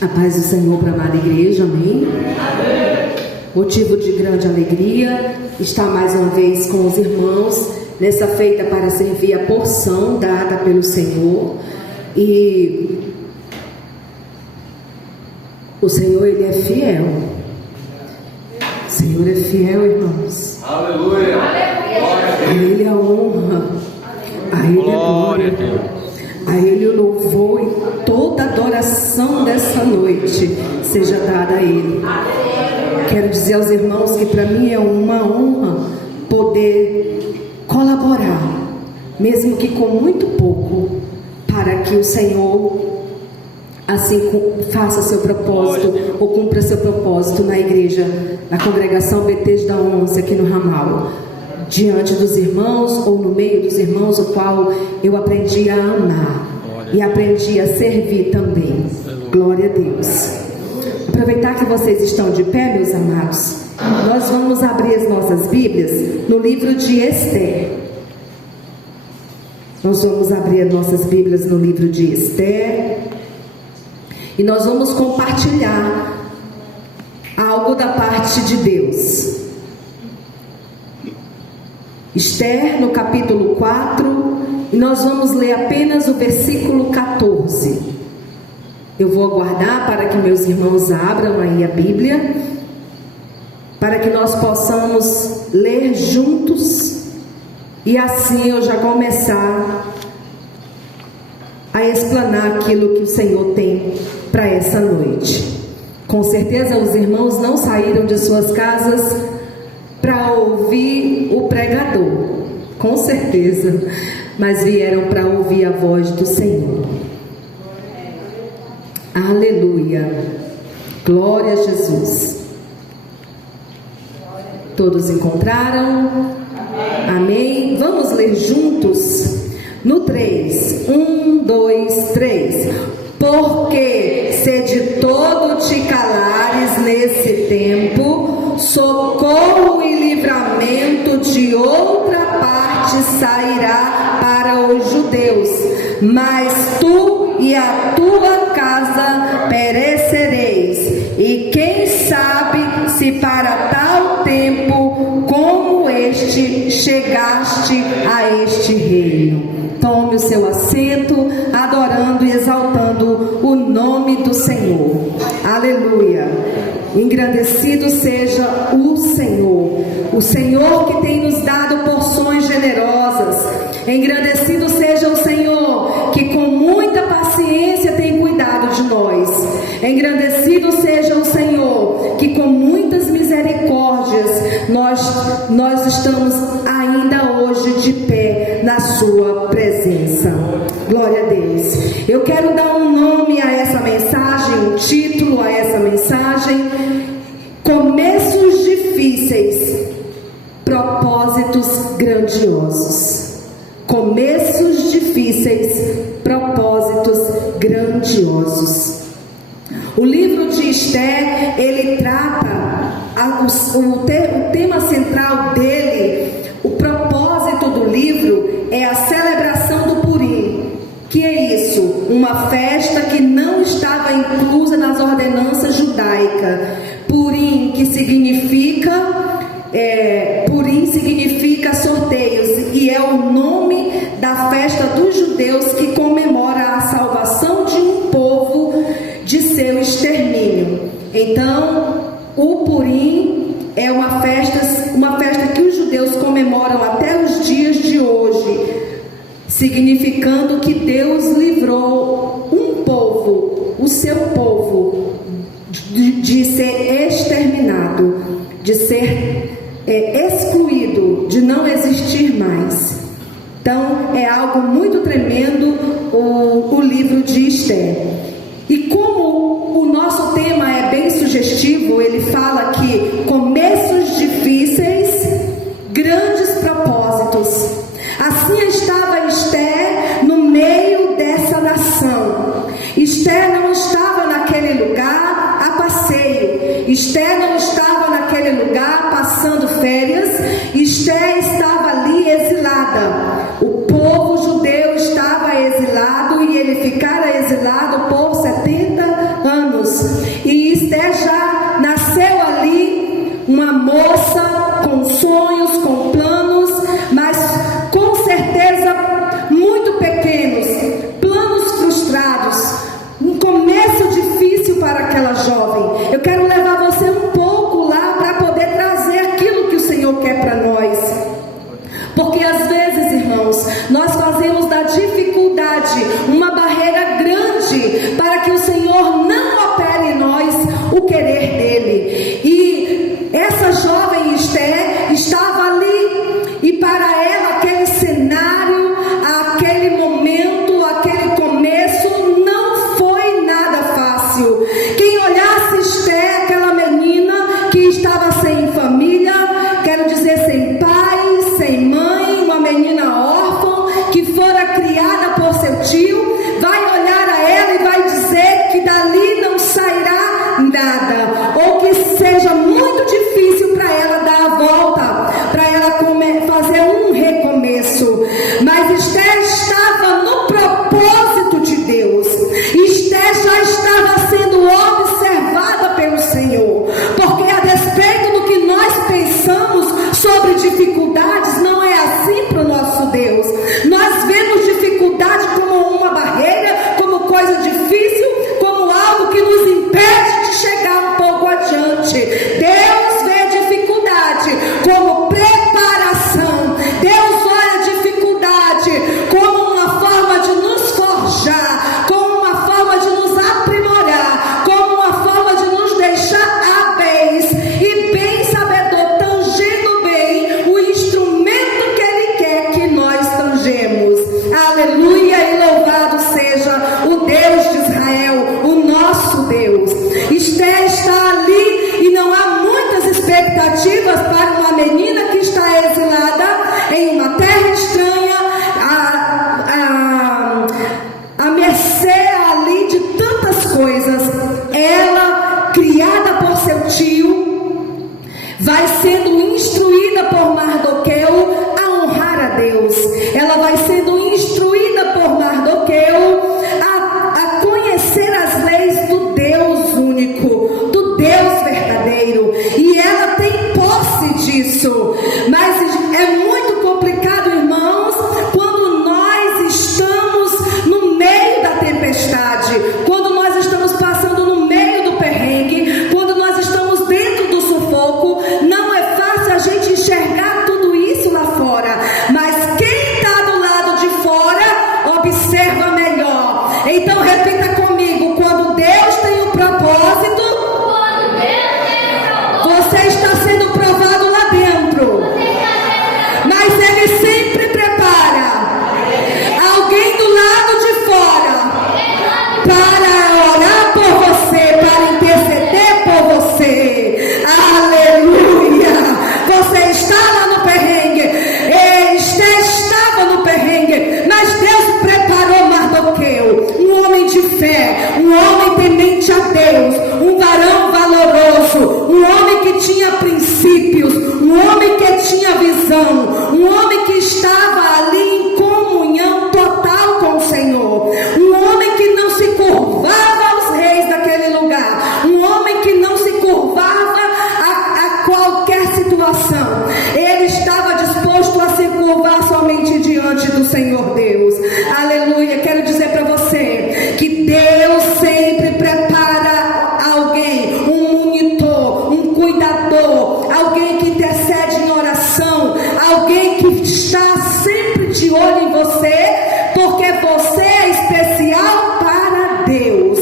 A paz do Senhor para a amada igreja, amém? Motivo de grande alegria estar mais uma vez com os irmãos nessa feita para servir a porção dada pelo Senhor. E o Senhor, Ele é fiel. O Senhor é fiel, irmãos. Aleluia! A Ele a honra, a Ele a glória, a Ele o louvor e toda adoração dessa noite seja dada a Ele. Quero dizer aos irmãos que para mim é uma honra poder colaborar, mesmo que com muito pouco, para que o Senhor assim faça seu propósito ou cumpra seu propósito na igreja, na congregação Betesda 11 aqui no Ramal, diante dos irmãos ou no meio dos irmãos, o qual eu aprendi a amar e aprendi a servir também. Glória a Deus. Aproveitar que vocês estão de pé, meus amados, nós vamos abrir as nossas Bíblias no livro de Esther. Nós vamos abrir as nossas Bíblias no livro de Esther e nós vamos compartilhar algo da parte de Deus. Esther, no capítulo 4, e nós vamos ler apenas o versículo 14. Eu vou aguardar para que meus irmãos abram aí a Bíblia, para que nós possamos ler juntos, e assim eu já começar a explanar aquilo que o Senhor tem para essa noite. Com certeza os irmãos não saíram de suas casas para ouvir o pregador, com certeza, mas vieram para ouvir a voz do Senhor. Aleluia, glória a Jesus. Todos encontraram? Amém? Vamos ler juntos no 3, 1, 2, 3. Porque se de todo te calares nesse tempo, socorro e livramento de outra parte sairá para os judeus, mas tu e a tua casa perecereis. E quem sabe se para tal tempo como este chegaste a este reino. Tome o seu assento, adorando e exaltando o nome do Senhor. Aleluia. Engrandecido seja o Senhor que tem nos dado porções generosas. Engrandecido seja o Senhor que com muita paciência tem cuidado de nós. Engrandecido seja o Senhor que com muitas misericórdias nós estamos ainda hoje de pé na sua presença. Glória a Deus. Eu quero dar um nome a essa mensagem, um título a essa mensagem: Começos difíceis, propósitos grandiosos. Começos difíceis, propósitos grandiosos. O livro de Esther, ele trata o tema central dele, o propósito do livro é a celebração do Purim. Que é isso? Uma festa que não estava inclusa nas ordenanças judaicas. Purim, que significa sorteios, e é o nome da festa dos judeus que comemora a salvação de um povo de seu extermínio. Então, o Purim é uma festa que os judeus comemoram até os dias de hoje, significando que Deus livrou um povo, o seu povo, de ser exterminado, de ser excluído, de não existir mais. Então é algo muito tremendo o livro de Esther. E como o nosso tema é bem sugestivo, ele fala que começos difíceis, grandes propósitos. Assim estava Esther no meio dessa nação. Esther não estava naquele lugar a passeio. Esther não estava naquele lugar passando férias. Esther estava ali exilada. O povo judeu estava exilado e ele ficara exilado por 70 anos. Deus. Esté já estava sendo observada pelo Senhor, porque a despeito do que nós pensamos sobre dificuldades, não é assim para o nosso Deus. Nós vemos dificuldade como uma barreira, como coisa difícil, como algo que nos impede de chegar um pouco adiante. Deus vê dificuldade como preparação. Deus olha a dificuldade como uma forma de nos forjar, como uma forma de nos aprimorar, como uma forma de nos deixar hábeis e bem sabedor, tangendo bem o instrumento que Ele quer que nós tangemos. Aleluia, e louvado seja o Deus de Israel, o nosso Deus. Esté está ali e não há muitas expectativas para uma menina que está exilada em uma terra estranha, a mercê ali de tantas coisas. Ela, criada por seu tio, vai sendo instruída por Mardoqueu a honrar a Deus. Ela vai sendo instruída por Mardoqueu a conhecer as leis do Deus único, do Deus verdadeiro, e ela tem posse disso. Mas é muito complicado, irmãos, quando nós estamos no meio da tempestade, quando nós estamos passando no meio do perrengue, quando nós estamos dentro do sufoco. Não é fácil a gente enxergar tudo isso lá fora, mas quem está do lado de fora observa melhor. Então repita comigo: quando Deus tem um propósito, você está sendo provado lá dentro, mas Ele sempre prepara alguém do lado de fora para orar por você, para interceder por você. Aleluia! Você está lá no perrengue, estava no perrengue, mas Deus preparou Mardoqueu, um homem de fé, um homem temente a Deus, um varão valoroso, um homem que tinha princípios, um homem que tinha visão, um homem que estava ali em comunhão total com o Senhor, um homem que não se curvava aos reis daquele lugar, um homem que não se curvava a qualquer situação. Ele estava disposto a se curvar somente diante do Senhor Deus. Aleluia. Quero dizer para você que Deus sempre prepara alguém, um monitor, um cuidador, alguém que intercede em oração, alguém que está sempre de olho em você, porque você é especial para Deus.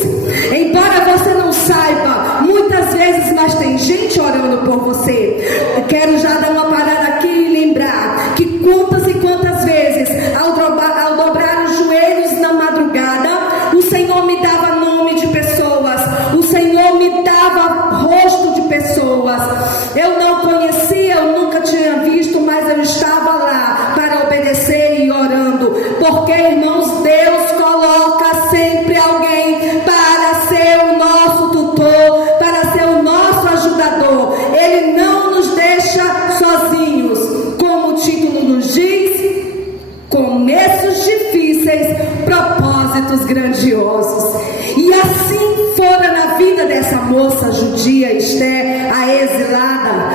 Embora você não saiba, muitas vezes, mas tem gente orando por você. Eu quero já dar uma parada aqui e lembrar que quantas e quantas vezes, ao dobrar os joelhos na madrugada, o Senhor me dava nome de pessoas, o Senhor me dava rosto de pessoas. Eu não conhecia, eu nunca tinha visto, mas eu estava lá para obedecer e orando, porque, irmãos, Deus coloca sempre alguém para ser o nosso tutor, para ser o nosso ajudador. Ele não nos deixa sozinhos. Como o título nos diz, começos difíceis, propósitos grandiosos. E assim fora na vida dessa moça judia, Esté, a exilada.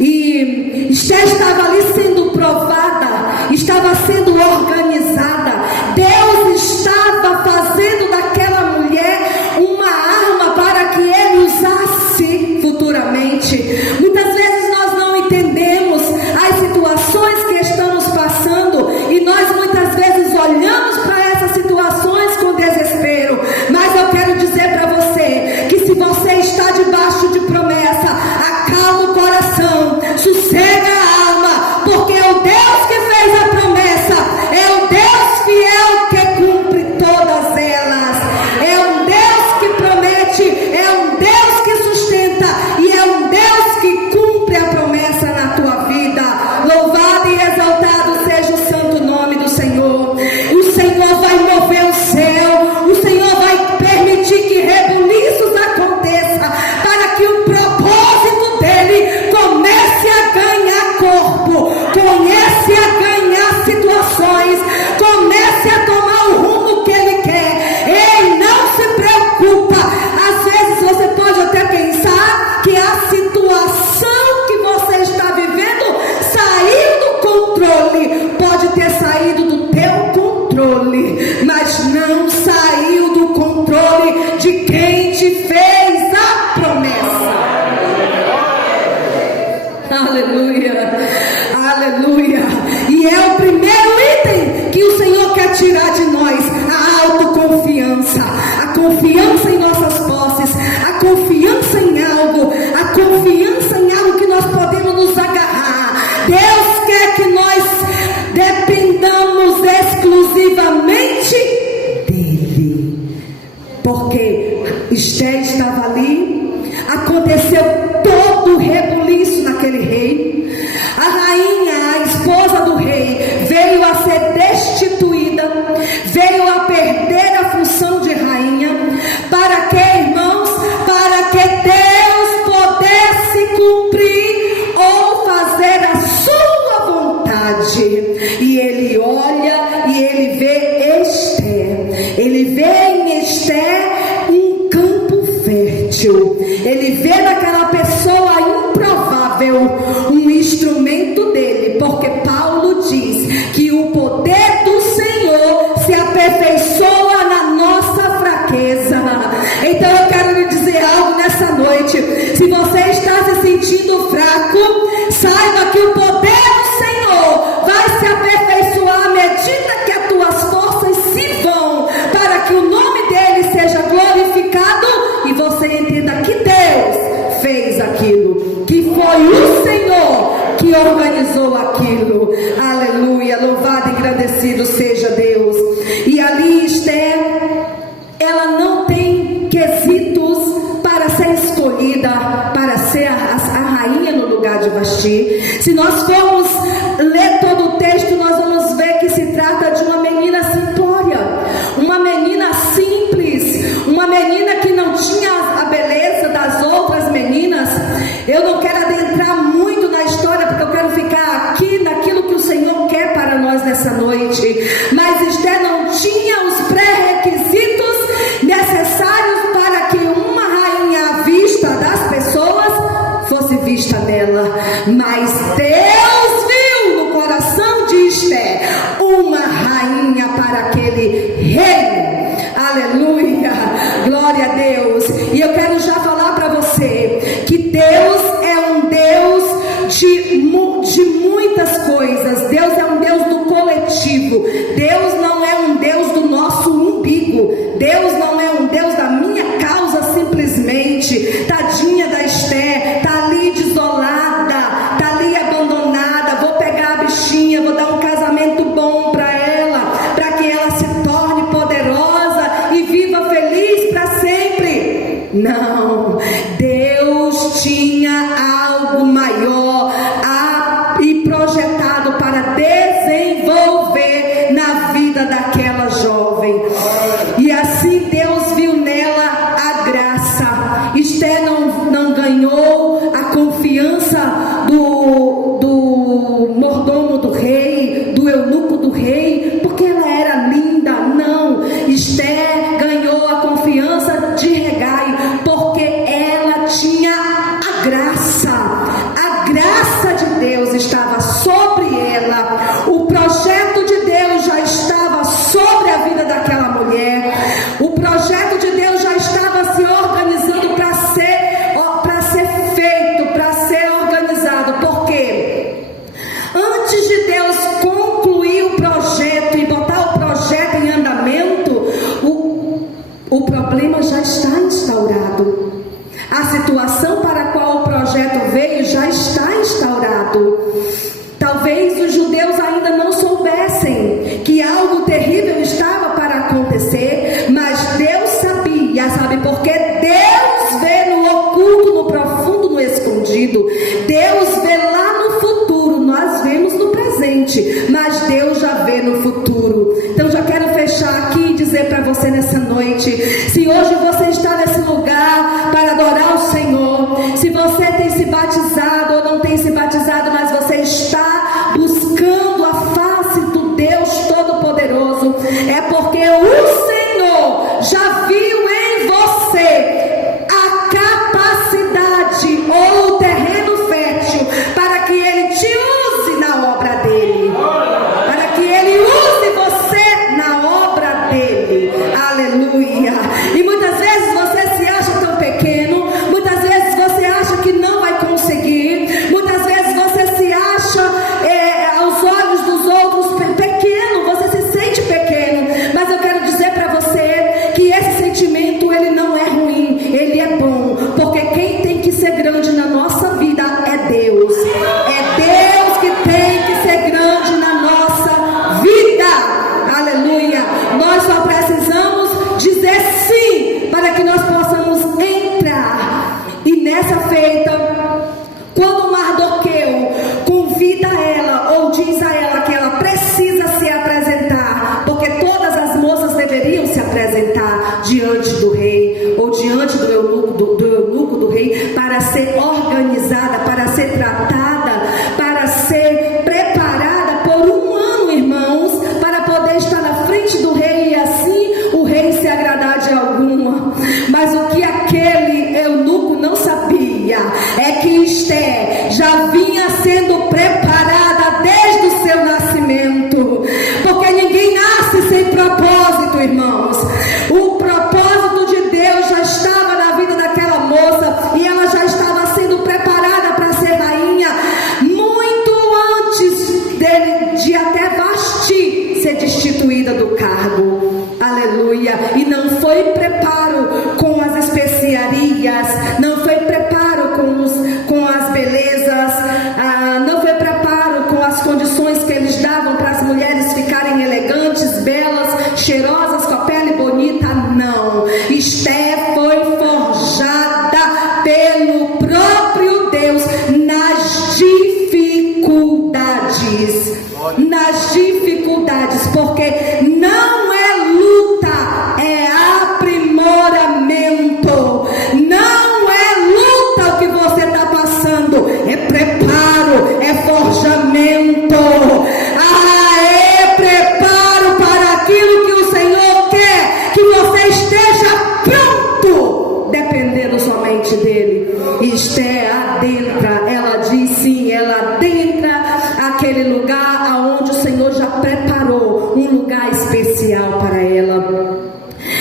E Esté estava ali sendo provada, estava sendo organizada. Deus estava fazendo daquela mulher uma arma para que Ele usasse futuramente. Muitas vezes nós não entendemos as situações que estamos passando, e nós muitas vezes olhamos para essas situações com desespero. Mas eu quero dizer para você que se você está debaixo de promessa, acalma o coração, sossega a alma, porque o Deus que fez a promessa é o Deus fiel que cumpre. te fez a promessa. Aleluia, aleluia. E é o primeiro item que o Senhor quer tirar de nós: a autoconfiança, a confiança em nossas posses, a confiança em algo, a confiança em algo que nós podemos nos agarrar. Deus quer que nós dependamos exclusivamente dele, porque Esther estava ali, aconteceu todo o rebuliço naquele rei. A rainha, a esposa do rei, veio a ser destituída, veio a perder a função de rainha. Para que, irmãos? Para que Deus pudesse cumprir ou fazer a sua vontade. E ele olha e ele vê Esther. Ele vê em Esther um campo fértil. Ele vê naquela pessoa improvável um instrumento dele, porque Paulo diz que o poder do Senhor se aperfeiçoa na nossa fraqueza. Então eu quero lhe dizer algo nessa noite: se você está se sentindo fraco, saiba que o poder do Senhor vai se aperfeiçoar à medida que as tuas forças se vão, para que o nome dele seja glorificado e você entenda que Deus fez aquilo, que foi o Senhor que organizou aquilo. Aleluia, louvado e agradecido seja Deus. E ali Esther, ela não tem quesitos para ser escolhida para ser a rainha no lugar de Vasti. Se nós formos ler todo o texto, nós vamos ver que se trata de uma menina simplória, uma menina simples, uma menina que não tinha a beleza das outras meninas. Eu não quero adentrar muito na história, porque eu quero ficar aqui naquilo que o Senhor quer para nós nessa noite. Mas Esther não tinha os pré-requisitos necessários para que uma rainha à vista das pessoas fosse vista nela. Mas Deus viu no coração de Esther uma rainha para aquele reino. Aleluia, glória a Deus. E eu quero já falar para você que Deus é um Deus de muitas coisas. Deus é um Deus do coletivo. Deus não é um Deus do nosso umbigo. Deus não é um Deus da minha causa simplesmente. Tadinha da Esther, tá ali desolada, tá ali abandonada. Vou pegar a bichinha, vou dar um casamento bom para ela, para que ela se torne poderosa e viva feliz para sempre. Não, Deus tinha algo maior e projetado para desenvolver na vida daquela jovem. E assim Deus viu nela a graça. Esther não ganhou a confiança do mordomo do rei, do eunuco do rei, porque ela era linda. Não, Esther ganhou a confiança de Hegai, porque ela tinha a graça. A graça de Deus estava sobre ela. O projeto de Deus já estava sobre a vida daquela mulher. O projeto de Deus já estava se organizando para ser feito, para ser organizado. Por quê? Antes de Deus concluir o projeto e botar o projeto em andamento, o problema já está instaurado. A situação para a qual o projeto veio já está instaurado. Talvez os judeus ainda não soubessem que algo terrível estava para acontecer, mas Deus sabia. Sabe por quê? Deus vê no oculto, no profundo, no escondido. Deus vê lá no futuro. Nós vemos no presente, mas Deus já vê no futuro. Então já quero fechar aqui e dizer para você nessa noite: se hoje você está nesse lugar para adorar o Senhor, se você tem se batizado ou não tem se batizado, mas você está buscando a face do Deus Todo-Poderoso, é porque o Senhor já viu em você a capacidade ou o terreno fértil para que Ele te use na obra dEle, para que Ele use você na obra dEle. Aleluia. E muitas vezes você se acha sentimento, ele não é ruim, ele é bom, porque quem tem que ser grande na nossa vida é Deus. É Deus que tem que ser grande na nossa vida. Aleluia. Nós só precisamos dizer sim para que nós possamos entrar. E nessa feita, quando Mardoqueu convida ela ou diz a ela que ela precisa se apresentar, porque todas as moças deveriam se apresentar diante do rei ou diante do eunuco do rei, para ser organizada, para ser tratada, para ser preparada por um ano, irmãos, para poder estar na frente do rei e assim o rei se agradar de alguma. Mas o que aquele eunuco não sabia é que Esther já vinha sendo preparada desde o seu nascimento, porque ninguém nasce sem propósito, irmãos. O propósito de Deus já estava na vida daquela moça e ela já estava sendo preparada para ser rainha muito antes de até Vasti ser destituída do cargo. Aleluia. E não foi preparo com as especiarias, não foi preparo com as belezas, não foi preparo com as condições que eles davam para as mulheres ficarem elegantes, belas, cheirosas, com a pele bonita. Não. Esther foi forjada pelo próprio Deus nas dificuldades. Nas dificuldades, porque não é luta, é aprimoramento. Não é luta o que você está passando, é preparo, é forjamento. É preparo para aquilo que o Senhor quer que você esteja pronto, dependendo somente dele. Esther adentra, ela diz sim, ela adentra aquele lugar aonde o Senhor já preparou um lugar especial para ela.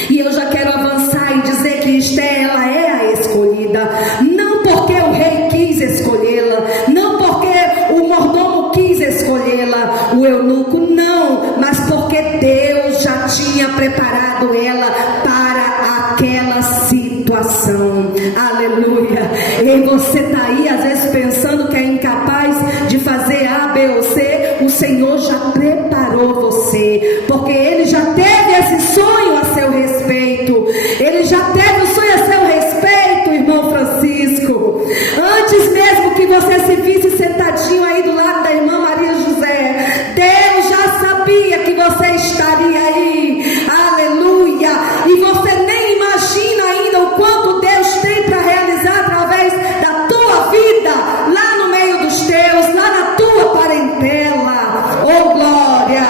E eu já quero avançar e dizer que Esther, ela é a escolhida, não porque o rei quis escolhê-la, não porque o mordomo quis escolhê-la, o eunuco não, mas porque Deus já tinha preparado ela para aquela situação. Aleluia. E você está aí às vezes pensando que é incapaz de fazer A, B ou C. O Senhor já preparou você, porque Ele já teve esse sonho a seu respeito. Ele já teve o sonho a seu respeito, irmão Francisco. Antes mesmo que você se visse sentadinho aí do lado da irmã Maria José, Deus já sabia que você estaria aí. Aleluia. E você nem imagina ainda o quanto Deus tem para realizar através da tua vida, lá no meio dos teus, lá na tua parentela. Oh glória,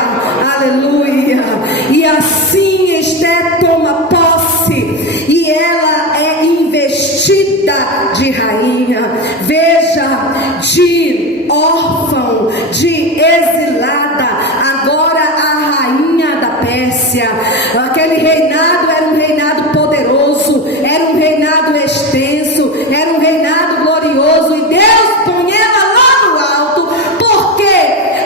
aleluia. E assim Esther toma posse e ela é investida de rainha. Veja, de órfão, de exilada, agora a rainha da Pérsia. Aquele reinado era um reinado poderoso, era um reinado extenso, era um reinado glorioso, e Deus põe ela lá no alto, porque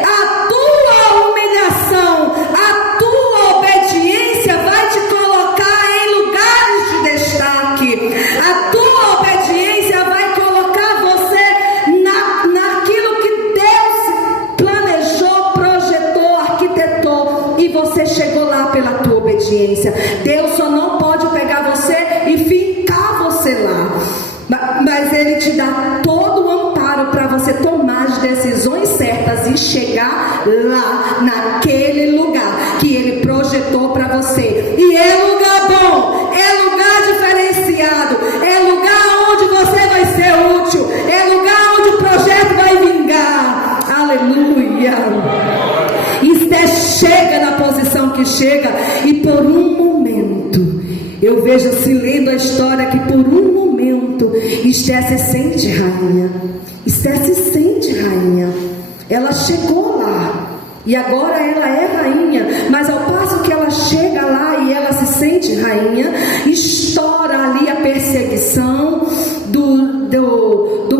a tua humilhação, a tua obediência vai te colocar em lugares de destaque. A tua obediência vai colocar você naquilo que Deus planejou, projetou, arquitetou, e você chegou lá pela tua obediência. Deus só não pode pegar você e fincar você lá, mas Ele te dá todo o amparo para você tomar as decisões certas e chegar lá naquele lugar que Ele projetou para você. E é lugar bom, é lugar diferenciado, é lugar onde você vai ser útil, é lugar onde o projeto vai vingar. Aleluia. Esther chega na posição que chega, e por um momento, eu vejo assim, lendo a história, que por um momento Esther se sente rainha. Esther se sente rainha. Ela chegou lá e agora ela é rainha, mas ao passo que ela chega lá e ela se sente rainha, estoura ali a perseguição do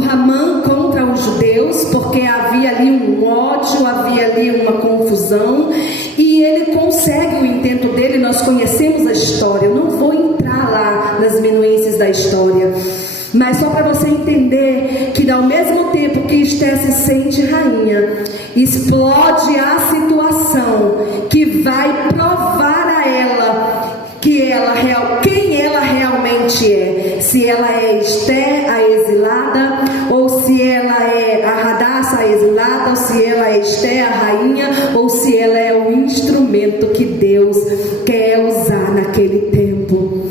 Hamã contra os judeus, porque havia ali um ódio, havia ali uma confusão, e ele consegue o intento dele. Nós conhecemos a história, eu não vou entrar da história. Mas só para você entender que ao mesmo tempo que Esther se sente rainha, explode a situação que vai provar a ela quem ela realmente é. Se ela é Esther, a exilada, ou se ela é a Hadassah, a exilada, ou se ela é Esther, a rainha, ou se ela é o instrumento que Deus quer usar naquele tempo.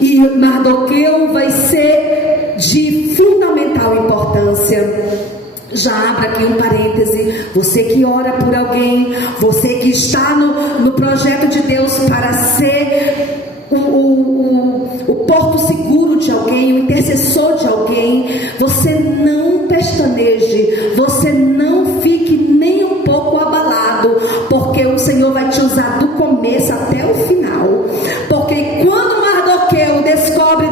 E Mardoqueu vai ser de fundamental importância. Já abra aqui um parêntese. Você que ora por alguém, você que está no projeto de Deus para ser o porto seguro de alguém, o intercessor de alguém, você não pestaneje, você não fique nem um pouco abalado, porque o Senhor vai te usar do começo até o final. Porque quando Mardoqueu descobre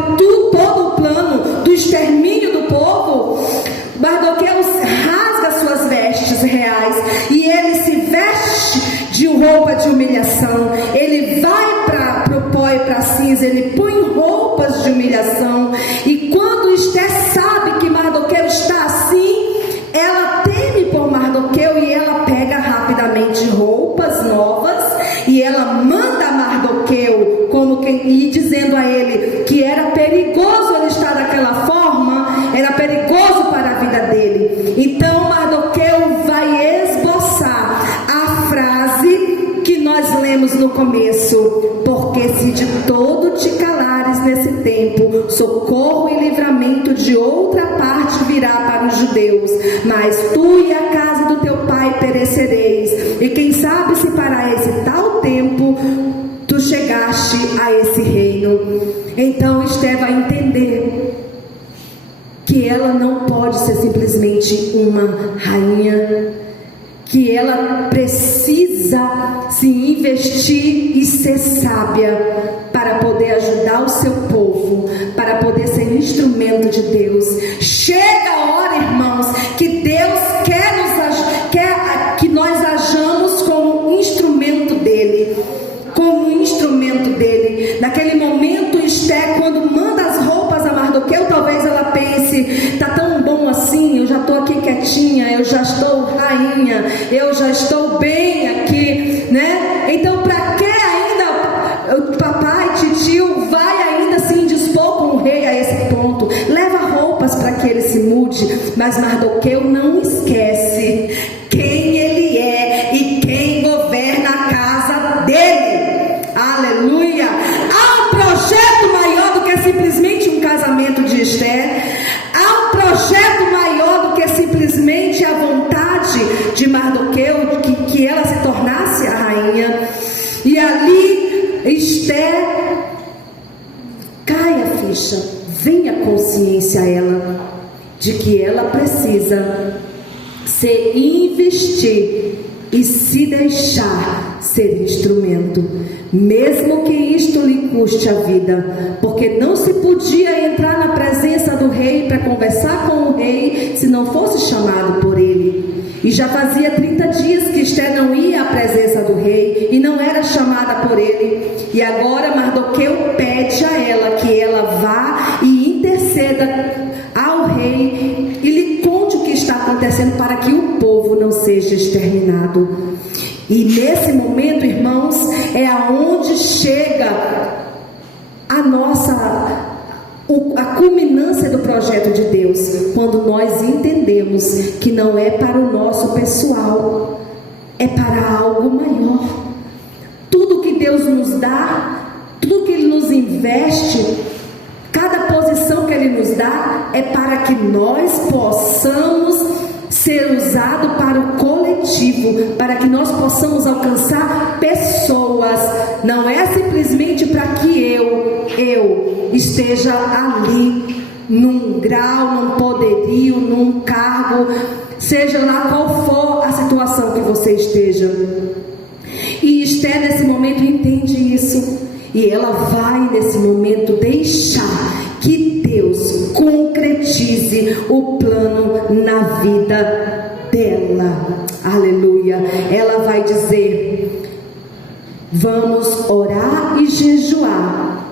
todo o plano do extermínio do povo, Mardoqueu rasga suas vestes reais e ele se veste de roupa de humilhação. Ele vai para o pó e para a cinza, ele põe roupas de humilhação. E quando Esther sabe que Mardoqueu está assim, ela teme por Mardoqueu e ela pega rapidamente roupas novas e ela manda Mardoqueu e dizendo a ele que era perigoso ele estar daquela forma, era perigoso para a vida dele. Então Mardoqueu vai esboçar a frase que nós lemos no começo: porque se de todo te calares nesse tempo, socorro e livramento de outra parte virá para os judeus, mas tu e a casa do teu pai perecereis. E quem sabe se para esse tal tempo tu chegaste a esse reino. Então Esther vai entender que ela não pode ser simplesmente uma rainha, que ela precisa se investir e ser sábia para poder ajudar o seu povo, para poder ser instrumento de Deus. Chega a hora, irmãos, que Deus quer que nós ajamos como instrumento dele. Como instrumento dele. Naquele momento, Esther, quando manda as roupas a Mardoqueu, talvez ela pense: tá tão bom assim, eu já estou aqui quietinha, eu já estou rainha, eu já estou bem aqui, né? Então para que ainda o papai, titio, vai ainda se indispor com o rei a esse ponto? Leva roupas para que ele se mude. Mas Mardoqueu não esquece quem ele é e quem governa a casa dele. Aleluia! Há um projeto maior do que simplesmente um casamento de Esther. Há um projeto maior do que simplesmente a vontade de Mardoqueu que ela se tornasse a rainha. E ali Esther cai a ficha, vem a consciência a ela de que ela precisa se investir e se deixar ser instrumento, mesmo que isto lhe custe a vida, porque não se podia entrar na presença do rei para conversar com o rei se não fosse chamado por ele. E já fazia 30 dias que Esther não ia à presença do rei e não era chamada por ele. E agora Mardoqueu pede a ela que ela vá e interceda ao rei e lhe conte o que está acontecendo para que o povo não seja exterminado. E nesse momento, irmãos, é aonde chega a culminância do projeto de Deus, quando nós entendemos que não é para o nosso pessoal, é para algo maior. Tudo que Deus nos dá, tudo que Ele nos investe, cada posição que Ele nos dá, é para que nós possamos ser usado para o coletivo, para que nós possamos alcançar pessoas. Não é simplesmente para que eu esteja ali num grau, num poderio, num cargo, seja lá qual for a situação que você esteja. E Esther nesse momento entende isso, e ela vai nesse momento deixar que Deus concretize o plano na vida dela. Aleluia. Ela vai dizer: vamos orar e jejuar.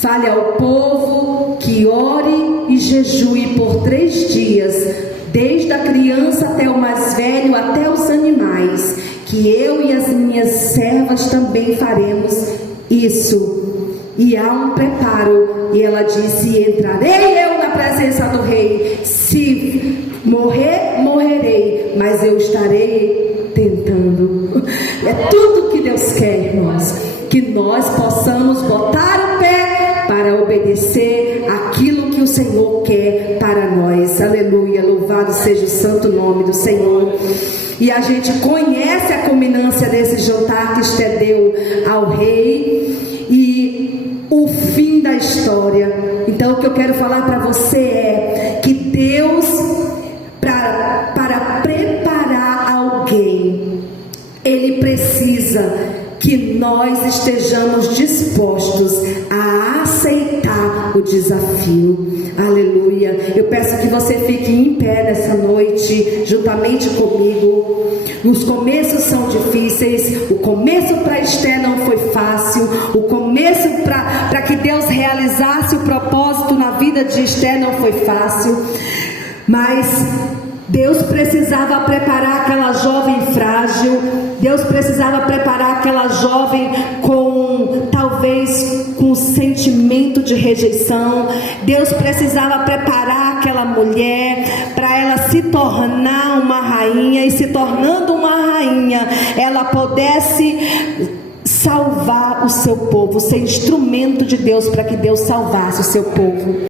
Fale ao povo que ore e jejue por 3 dias, desde a criança até o mais velho, até os animais, que eu e as minhas servas também faremos isso. E há um preparo. E ela disse: entrarei eu na presença do rei. Se morrer, morrerei, mas eu estarei tentando. É tudo que Deus quer, irmãos, que nós possamos botar o pé para obedecer aquilo que o Senhor quer para nós. Aleluia, louvado seja o santo nome do Senhor. E a gente conhece a culminância desse jantar que Esté deu ao rei e o fim da história. Então o que eu quero falar para você é que Deus, para preparar alguém, Ele precisa que nós estejamos dispostos a aceitar o desafio. Aleluia. Eu peço que você fique em pé nessa noite, juntamente comigo. Os começos são difíceis. O começo para Esté não foi fácil. O começo para que Deus realizasse o propósito na vida de Esté não foi fácil. Mas Deus precisava preparar aquela jovem frágil. Deus precisava preparar aquela jovem talvez com sentimento de rejeição. Deus precisava preparar aquela mulher para ela se tornar uma rainha, e se tornando uma rainha, ela pudesse salvar o seu povo, ser instrumento de Deus para que Deus salvasse o seu povo.